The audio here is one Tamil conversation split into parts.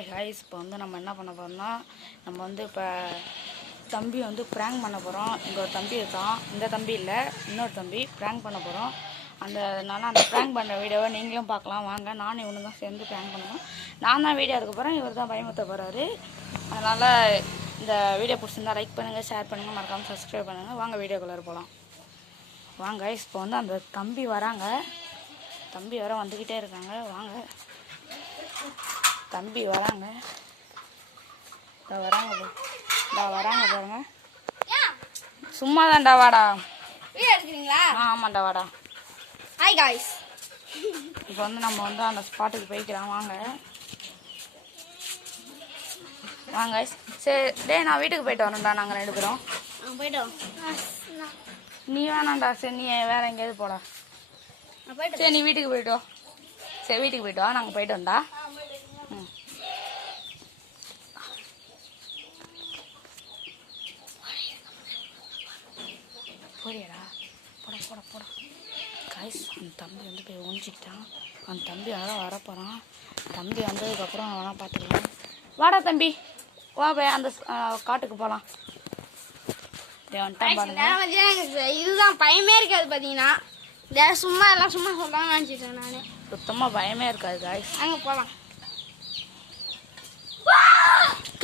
ஹாய் ஹாய்ஸ். இப்போ வந்து நம்ம என்ன பண்ண போகிறோம்னா, நம்ம வந்து இப்போ தம்பி வந்து ப்ராங்க் பண்ண போகிறோம். இங்கே ஒரு தம்பி இருக்கான், இந்த தம்பி இல்லை, இன்னொரு தம்பி ப்ராங்க் பண்ண போகிறோம். அதனால் அந்த ப்ராங்க் பண்ணுற வீடியோவை நீங்களும் பார்க்கலாம் வாங்க. நானும் இவனு தான் சேர்ந்து ப்ராங்க் பண்ணுவோம். நான் தான் வீடியோ எடுக்க போகிறேன், இவர் தான் பயமுறுத்த போகிறாரு. அதனால் இந்த வீடியோ பிடிச்சிருந்தா லைக் பண்ணுங்கள், ஷேர் பண்ணுங்கள், மறக்காமல் சப்ஸ்கிரைப் பண்ணுங்கள். வாங்க வீடியோக்குள்ளே போகலாம் வாங்க. இப்போ வந்து அந்த தம்பி வராங்க, தம்பி வர வந்துக்கிட்டே இருக்காங்க. வாங்க தம்பி வராங்க, வராங்க வராங்க பாருங்க. சும்மா தான்டா, வாடா. எடுக்கிறீங்களா? ஆமாண்டா, வாடா. Hi guys. இப்போ வந்து நம்ம வந்து அந்த ஸ்பாட்டுக்கு போய்க்கலாம். வாங்க வாங்க. சரி டே, நான் வீட்டுக்கு போயிட்டு வரேன்டா. நாங்கள் ரெண்டு பேரும் போயிட்டோம். நீ வேணாண்டா. சரி நீ வேற எங்கேயாவது போடா. சரி நீ வீட்டுக்கு போயிட்டோ. சரி வீட்டுக்கு போயிட்டு வா, நாங்கள் போயிட்டு வந்தா. போறியடா, போட போட போட. காய்ஸ், அந்த தம்பி வந்து போய் ஒழிச்சிக்கிட்டான். அந்த தம்பி வேணால் வரப்போகிறான். தம்பி வந்ததுக்கப்புறம் வேணா பார்த்துக்கலாம். வாடா தம்பி, வா போய் அந்த காட்டுக்கு போகலாம். இதுதான் பயமே இருக்காது பார்த்தீங்கன்னா. சும்மா எல்லாம் சும்மா சொல்லலாம்னு நினச்சிட்டேன் நான். சுத்தமாக பயமே இருக்காது காய்ஸ். அங்கே போகலாம்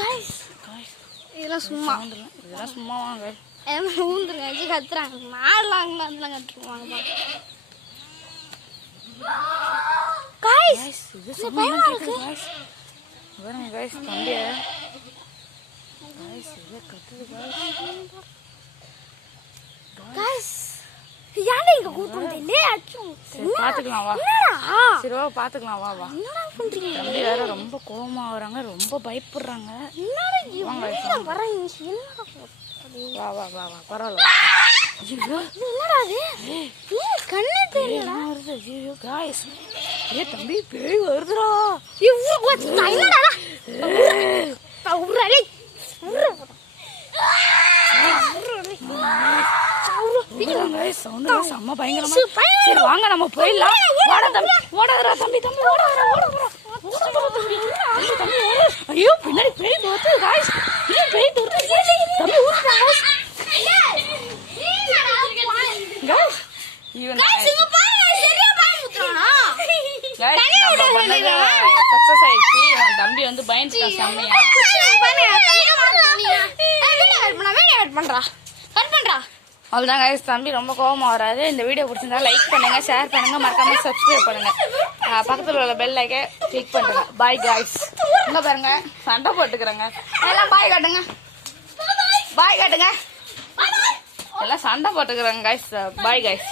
காய்ஸ். இதெல்லாம் சும்மா, இதெல்லாம் சும்மா வாங்க. எல்லாம் ஊந்துருங்க வச்சு கத்துறாங்க. மாடலாங்களா அதெல்லாம் கற்றுக்குவாங்க காய்ஸ். இது சும்மா கேட்குது காய்ஸ். பாருங்க காய்ஸ், தம்பிய காய்ஸ் இதை கத்துது காய்ஸ். ஏன்டா இங்க கூப்பிடுறீங்களே? சரி பார்த்துக்கலாம் வா. என்னடா? சரி வா பார்த்துக்கலாம் வா வா. என்னடா பண்றீங்க? தம்பி வேற ரொம்ப கோவமாக வராங்க, ரொம்ப பயப்படுறாங்க. என்னடா இவங்க வராங்க? என்னடா வா வா வா வா, பரவாயில்ல. என்னடா இது? ஏய் கண்ணே தெரியல. வருது. ஐயோ காய்ஸ், ஏ தம்பி பேய் வருதுடா. இவ்வளவு கொச்சா என்னடா? உருளை செம்ம பயங்கரமா. சரி வாங்க நம்ம போயிடலாம். ஓட தம்பி, ஓடாதடா தம்பி, தம்பி ஓடாதடா, ஓடாதடா. ஐயோ பின்னாடி பேய் தோத்து காய்ஸ். பேய் தோத்து தம்பி ஓடுறா காய்ஸ். காய்ஸ் இவன் சக்சஸ் ஆயிடுச்சு. அவன் தம்பி வந்து பயந்துட்டான் செம்மையா. அவ்வளோதான் கைஸ், தம்பி ரொம்ப கோவமாக வராது. இந்த வீடியோ பிடிச்சிருந்தா லைக் பண்ணுங்க, ஷேர் பண்ணுங்க, மறக்காம சப்ஸ்கிரைப் பண்ணுங்க, பக்கத்தில் உள்ள பெல் ஐக்கை கிளிக் பண்ணுங்க. Bye guys. இங்க பாருங்க சண்டை போட்டுக்கிறேங்க எல்லாம். பாய் காட்டுங்க, பாய் காட்டுங்க. எல்லாம் சண்டை போட்டுக்கிறேங்க காய்ஸ். Bye guys.